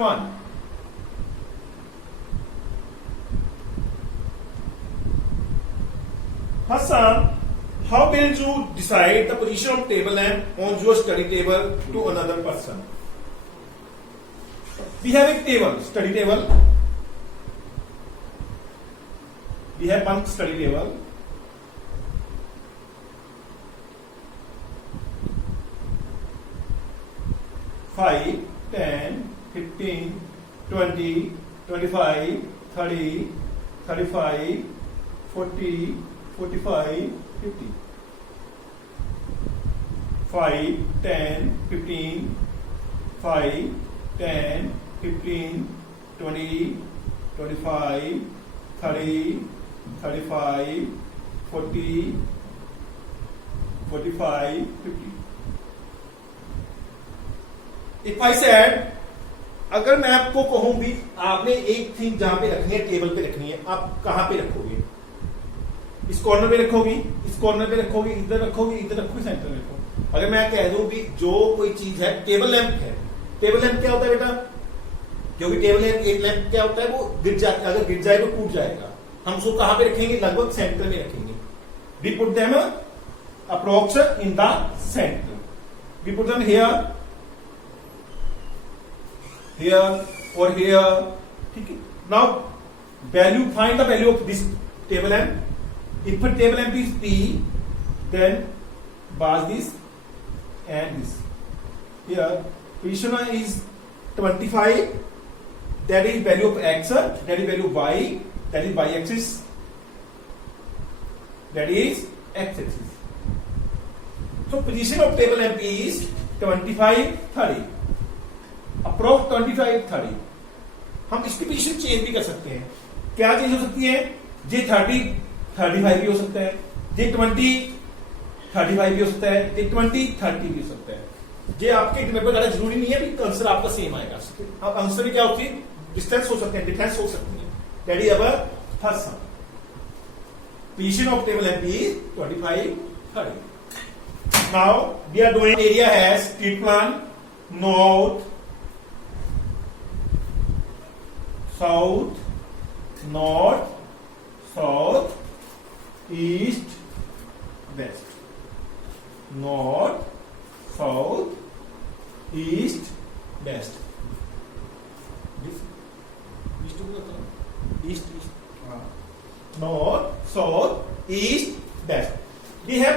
One. Hassan, how will you decide the position of table lamp on your study table to another person? We have a table, study table. We have one study table. Five, 10, 15, 20, 25, 30, 35, 40, 45, 50. 5, 10, 15, 5, 10, 15, 20, 25, 30, 35, 40, 45, 50. If I said, अगर मैं आपको कहूं भी आपने एक thing जहां पे रखनी है, टेबल पे रखनी है, आप कहां पे रखोगे? इस कॉर्नर पे रखोगी, इस कॉर्नर पे रखोगी, इधर रखोगी, इधर रखोगी, सेंटर में रखोगी। अगर मैं कह दूं भी जो कोई चीज है, टेबल लैंप है, टेबल लैंप क्या होता है बेटा? क्योंकि टेबल लैंप, एक लैंप क्या होता है, वो गिर जाता है, अगर गिर जाए तो टूट जाएगा। हम उसको कहां पे रखेंगे? लगभग सेंटर में रखेंगे। We put them approx in the centre. We put them here, here or here. ठीक है। Now value, find the value of this table lamp. If a table lamp is P, then bars this and this. Here position is 25. That is value of x. That is value of y. That is y axis. That is x axis. So position of table lamp is 25, 30. Approx 25, 30। हम इसकी position change भी कर सकते हैं। क्या change हो सकती है? जे 30, 35 भी हो सकता है, जे 20, 35 भी हो सकता है, जे 20, 30 भी हो सकता है। जे आपके दिमाग में ज्यादा जरूरी नहीं है कि आंसर आपका सेम आएगा। अब आंसर में क्या होती है? डिस्टेंस हो सकते हैं, डिफरेंस हो सकती है। That is our first sum. Position of table lamp is 25, 30। Now we are doing area has street plan, north, south, north, south, east, west. North, south, east, west. East, north, south, east, west. We have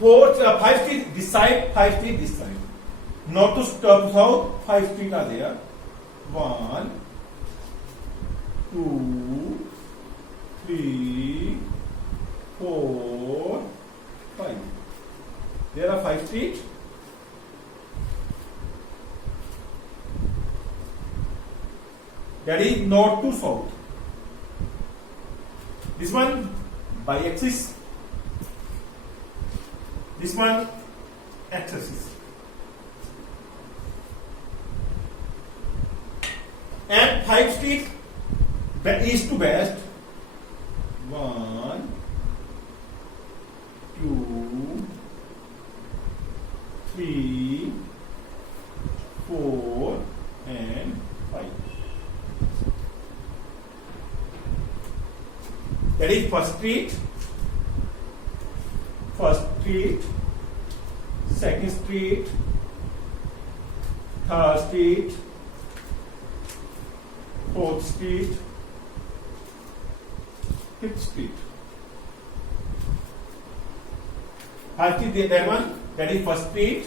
5 streets this side, 5 streets this side. North to south, 5 streets are there. 1, 2, 3, 4, 5. There are 5 streets. That is north to south. This one y-axis. This one x-axis. And 5 streets east to west. 1, 2, 3, 4, and 5. That is first street, second street, third street, fourth street, fifth street. 5 street, that one, that is first street,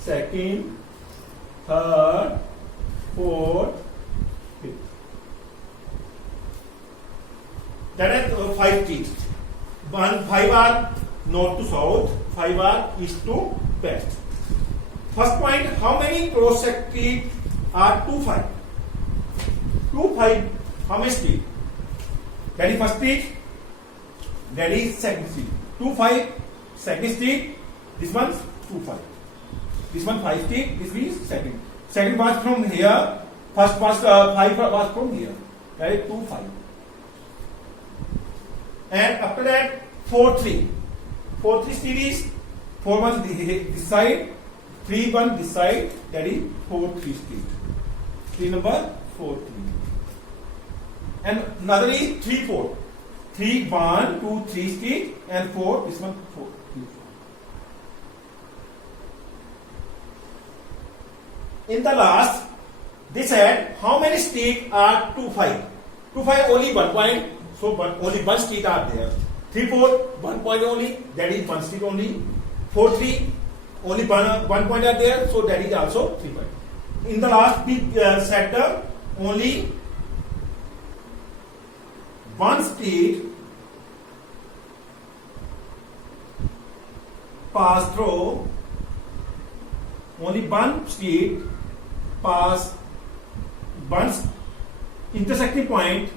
second, third, fourth, fifth. That is 5 streets. 5 are north to south, 5 are east to west. First point, how many cross streets are 2, 5? 2, 5, how many streets? That is first street, that is second street. 2, 5, second street, this one 2, 5. This one 5 street, this is second. Second was from here, first was 5 was from here. That is 2, 5. And after that 4, 3. 4, 3 series 4 1 this side, 3 1 this side, that is 4 3 street. 3 number 4 3. And another is 3 4. 3 1 2 3 street and 4 this one 4 3 4. In the last, they said how many street are 2 5. 2 5 only 1 point, so only 1 street are there. 3 4 1 point only, that is 1 street only. 4 3 only 1 point are there, so that is also 3 point. In the last, we set only 1 street pass through, only 1 street pass 1 intersecting point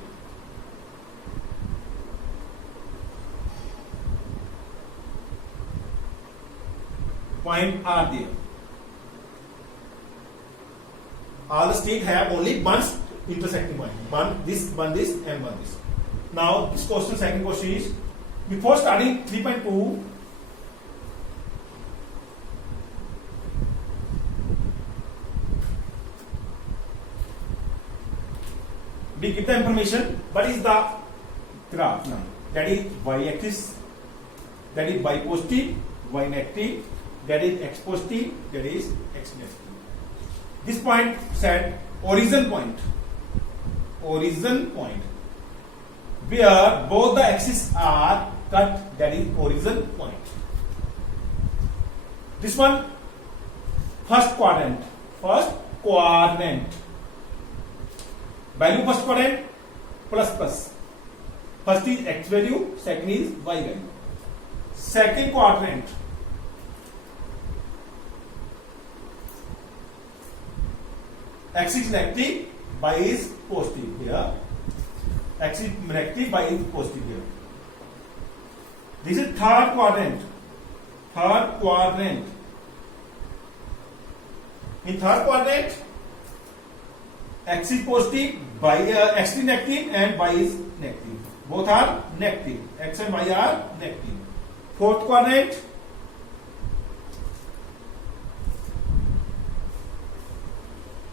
are there. All the street have only 1 intersecting point. One this, and one this. Now this question, second question is, before starting 3.2, we give the information. What is the graph now? That is y-axis, that is y positive, y negative, that is x positive, that is x negative. This point said origin point, where both the axes are cut, that is origin point. This one, first quadrant, value first quadrant plus. First is x value, second is y value. Second quadrant, x is negative, y is positive here. X is negative, y is positive here. This is third quadrant. In third quadrant, x is positive, x is negative, and y is negative. Both are negative. X and y are negative. Fourth quadrant,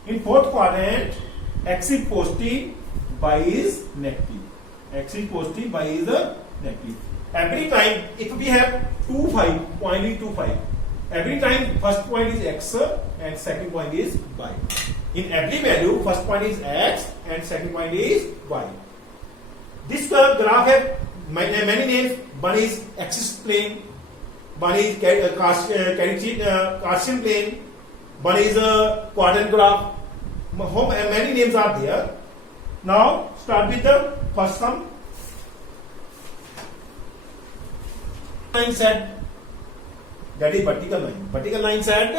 in fourth quadrant, x is positive, y is negative. X is positive, y is negative. Every time, if we have 2 5, point is 2 5. Every time, first point is x and second point is y. In every value, first point is x and second point is y. This graph has many names. One is axis plane, one is Cartesian plane, one is a quadrant graph. Many names are there. Now start with the first sum. Line set, that is vertical line. Vertical line set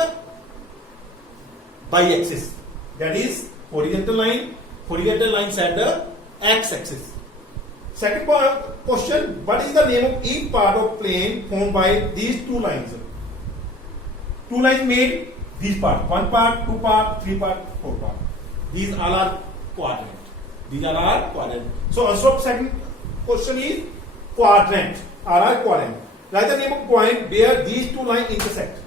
y-axis, that is horizontal line. Horizontal line set the x-axis. Second question, what is the name of each part of plane formed by these two lines? Two lines made these part. 1 part, 2 part, 3 part, 4 part. These all are quadrant. So answer of second question is quadrant. All are quadrant. Write the name of point where these two lines intersect.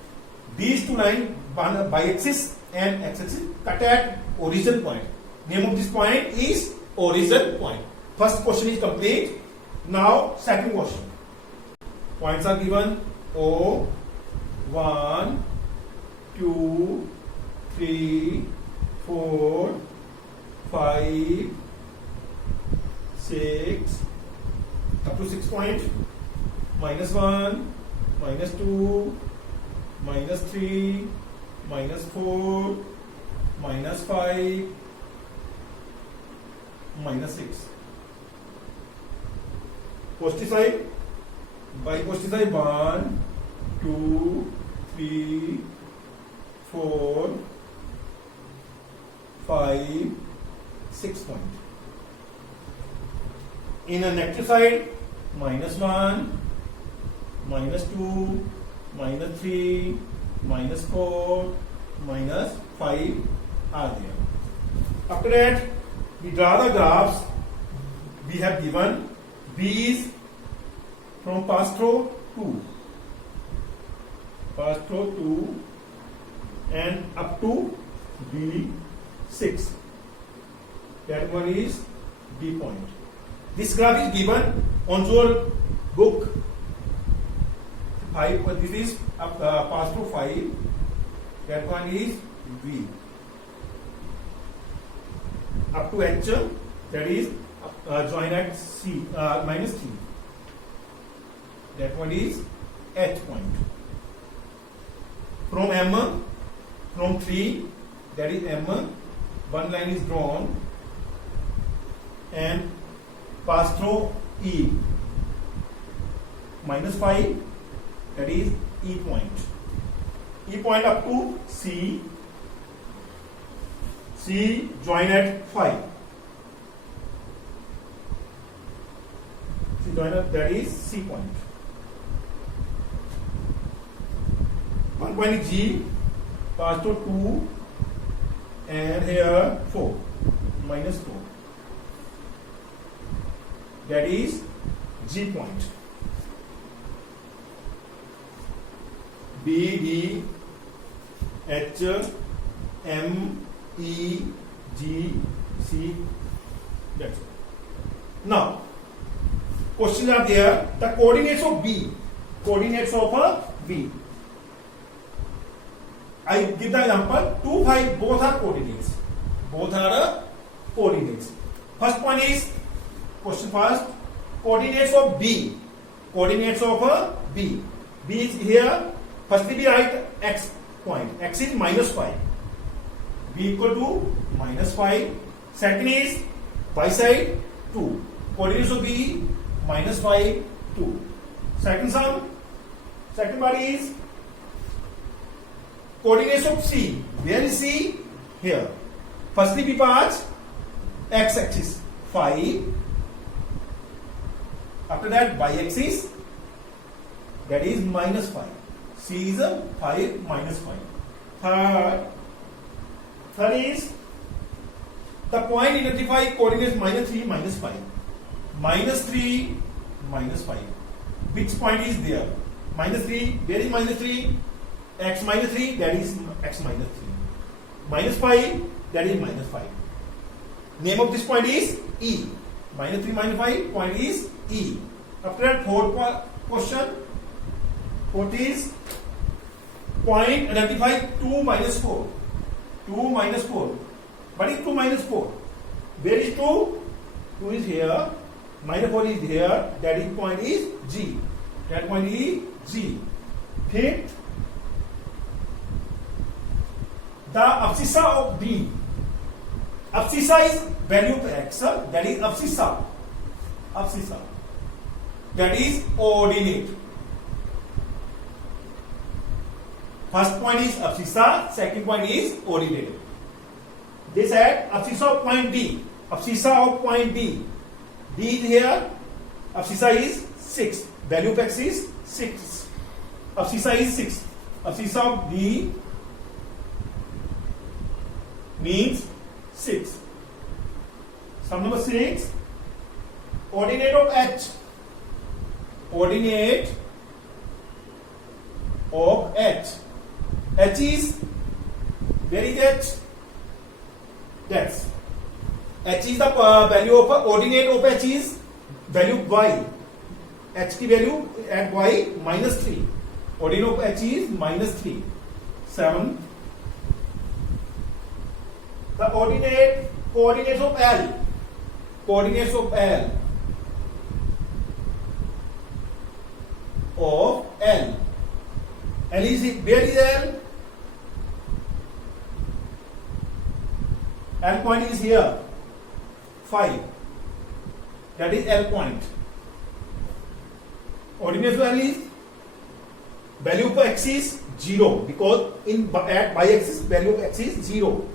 These two lines, one y-axis and x-axis, cut at origin point. Name of this point is origin point. First question is complete. Now second question. Points are given O, 1, 2, 3, 4, 5, 6, up to 6 points. -1, -2, -3, -4, -5, -6. Positive side, by positive side 1, 2, 3, 4, 5, 6 points. In a negative side, -1, -2, -3, -4, -5 are there. After that, we draw the graphs. We have given B is from pass through 2. first row 2 and up to B6. That one is B point. This graph is given on your book. 5. This is pass through 5. That one is V. Up to H. That is join at C minus 3. That one is H point. From M, from 3, that is M, one line is drawn and pass through E minus 5, that is E point. E point up to C, C join at 5. C join at, that is C point. One point is G, pass to 2 and here 4, minus 4. That is G point. B, D, H, M, E, G, C. That's it. Now, questions are there. The coordinates of B. Coordinates of B. I give the example. 2, 5, both are coordinates. Both are coordinates. First one is, question first, coordinates of B. Coordinates of B. B is here. Firstly, we write X point. X is minus 5. B equal to minus 5. Second is y side 2. Coordinates of B minus 5, 2. Second sum. Second one is coordinates of C. Where is C? Here. Firstly, we pass X axis 5. After that, y axis, that is minus 5. C is a 5 minus 5. Third is the point identify coordinates minus 3 minus 5. Minus 3 minus 5. Which point is there? Minus 3. Where is minus 3? X minus 3, that is X minus 3. Minus 5, that is minus 5. Name of this point is E. Minus 3 minus 5, point is E. After that, fourth question. Fourth is point identify 2 minus 4. 2 minus 4. What is 2 minus 4? Where is 2? 2 is here. Minus 4 is here. That is point is G. That point is G. Fifth, the abscissa of B. Abscissa is value of X. That is abscissa. Abscissa. That is ordinate. First point is abscissa. Second point is ordinate. They said abscissa of point D. Abscissa of point D. D is here. Abscissa is 6. Value of X is 6. Abscissa is 6. Abscissa of D means 6. Sum number 6. Ordinate of H. Ordinate of H. H is, where is H? That's H is the value of ordinate of H is value y. H की value at y minus 3. Ordinate of H is minus 3. 7. The coordinates of L. Coordinates of L. Of L. L is, where is L? L point is here. 5. That is L point. Ordinate of L is value of X is 0 because at y axis value of X is 0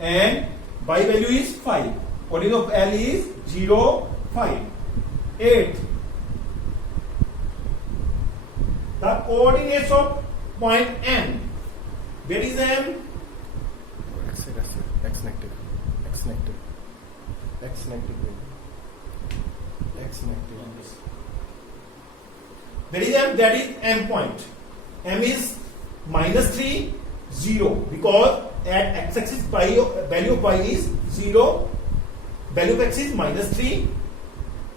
and y value is 5. Ordinate of L is 0, 5. 8. The coordinates of point N. Where is N? X negative. X negative. X negative. X negative. Where is M? That is M point. m is -3, 0, because at x-axis value of y is 0, value of x is -3.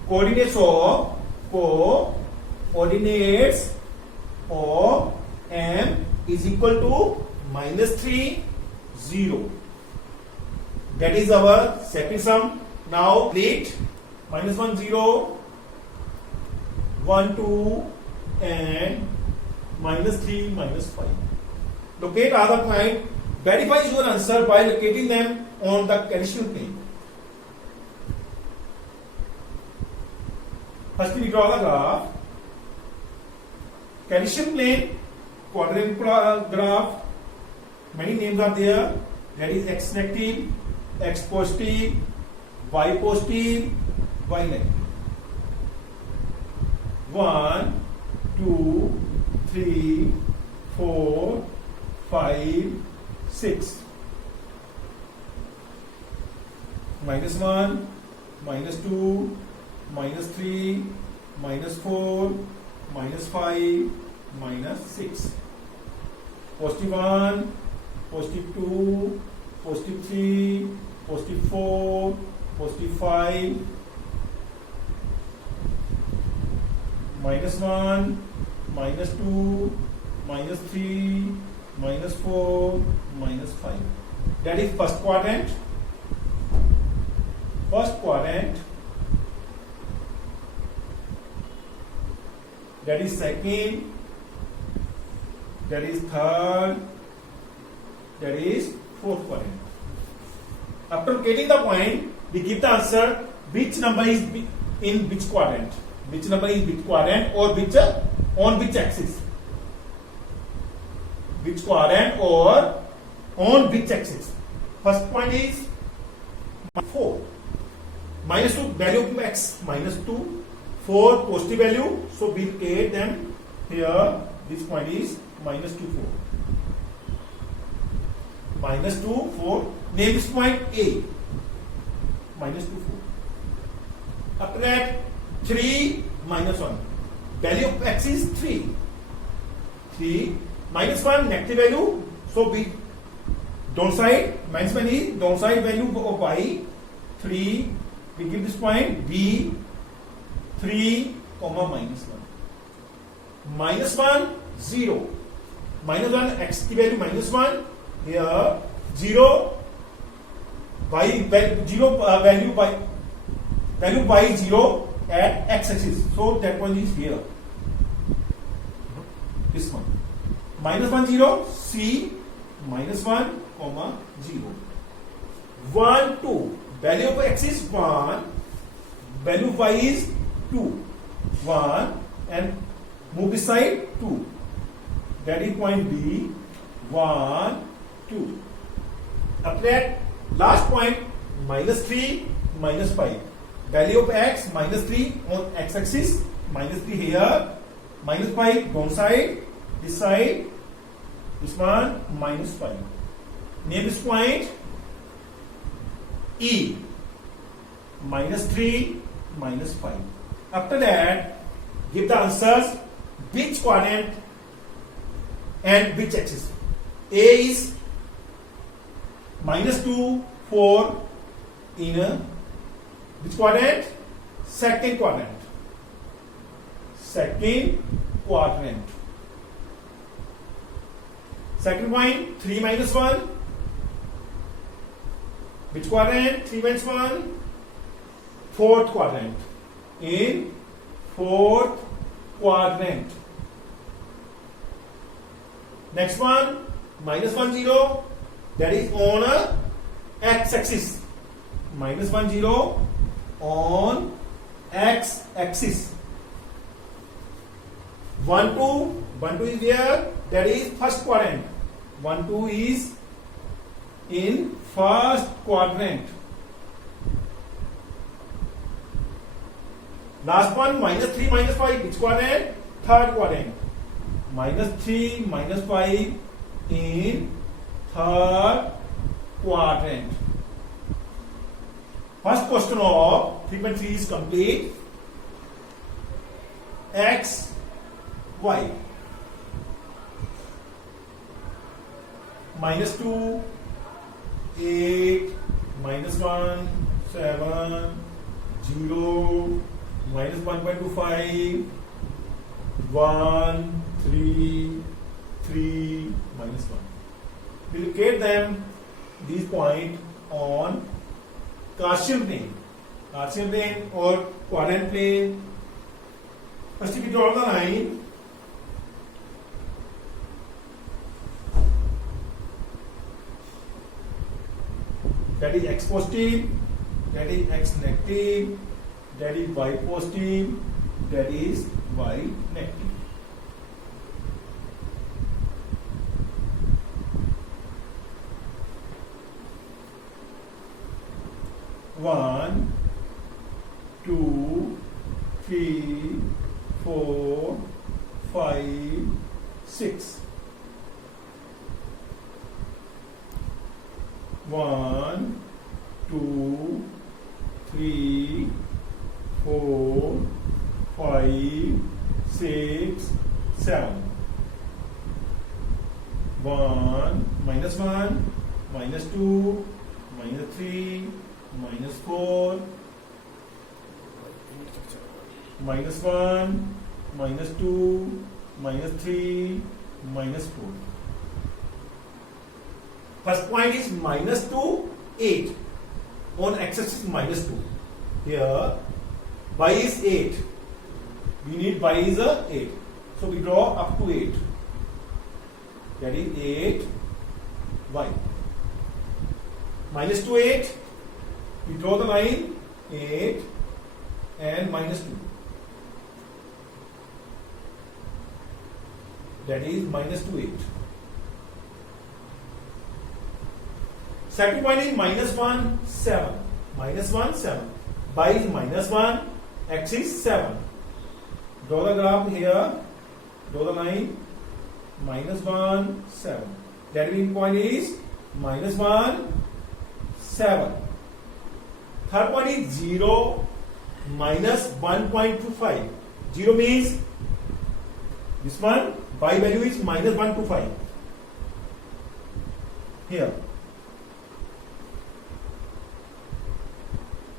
Coordinates of m is equal to -3, 0. That is our second sum. Now complete. -1, 0, 1, 2, and -3, -5. Locate other point. Verify your answer by locating them on the Cartesian plane. First we draw the graph. Cartesian plane, quadrant graph. Many names are there. That is x negative, x positive, y positive, y negative. 1, 2, 3, 4, 5, 6. -1, -2, -3, -4, -5, -6. +1, +2, +3, +4, +5, -1, -2, -3, -4, -5. That is first quadrant. First quadrant. That is second. That is third. That is fourth quadrant. After getting the point, we give the answer which number is in which quadrant. Which number is which quadrant or which on which axis. Which quadrant or on which axis. First point is 4. -2, value of x -2. 4 positive value. So we locate them here. This point is -2, 4. -2, 4. Name this point A. -2, 4. After that, 3, -1. Value of x is 3. 3. -1, negative value. So we downside. -1 is downside value of y. 3. We give this point B. 3, -1. -1, 0. -1, x की value -1. Here 0 y 0 value y 0 at x axis. So that one is here. This one. -1, 0. C. -1, 0. 1, 2. Value of x is 1. Value of y is 2. 1 and move this side 2. That is point B. 1, 2. After that, last point -3, -5. Value of x -3 on x axis. -3 here. -5 downside. This side. This one -5. Name this point E. -3, -5. After that, give the answers which quadrant and which axis. A is -2, 4 in which quadrant? Second quadrant. Second quadrant. Second point, 3 -1. Which quadrant? 3 -1. Fourth quadrant. In fourth quadrant. Next one, -1, 0. That is on a x-axis. -1, 0 on x-axis. 1, 2. 1, 2 is there. That is first quadrant. 1, 2 is in first quadrant. Last one, -3, -5. Which quadrant? Third quadrant. -3, -5 in third quadrant. First question of 3.3 is complete. X, Y. minus 2, 8, minus 1, 7, 0, minus 1.25, 1, 3, 3, minus 1. We locate them, these points on Cartesian plane or quadrant plane. First, we draw the line. That is x positive, that is x negative, that is y positive, that is y negative. One, 2, 3, 4, 5, 6. 1, 2, 3, 4, 5, 6, 7. 1, minus 1, minus 2, minus 3, minus 4, minus 1, minus 2, minus 3, minus 4. First point is minus 2, 8. On x-axis minus 2. Here, y is 8. We need y is 8. So we draw up to 8. That is 8, y. Minus 2, 8. We draw the line 8 and minus 2. That is minus 2, 8. Second point is minus 1, 7. Minus 1, 7. Y is minus 1, x is 7. Draw the graph here. Draw the line. Minus 1, 7. That means point is minus 1, 7. Third point is 0, minus 1.25. 0 means this one, y value is minus 125. Here.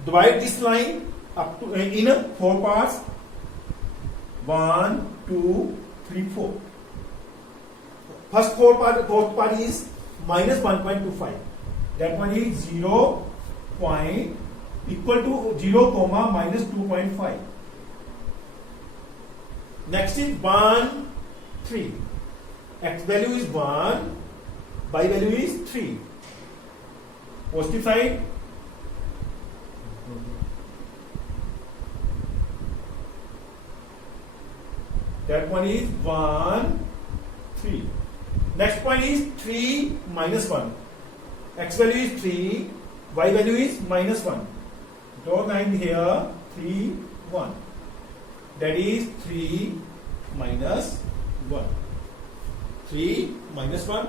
Divide this line up to in 4 parts. 1, 2, 3, 4. Fourth part is minus 1.25. That one is 0 point equal to 0 comma minus 2.5. Next is 1, 3. X value is 1, y value is 3. Positive side. That one is 1, 3. Next point is 3 minus 1. X value is 3, y value is minus 1. Draw line here 3, 1. That is 3 minus 1. 3 minus 1.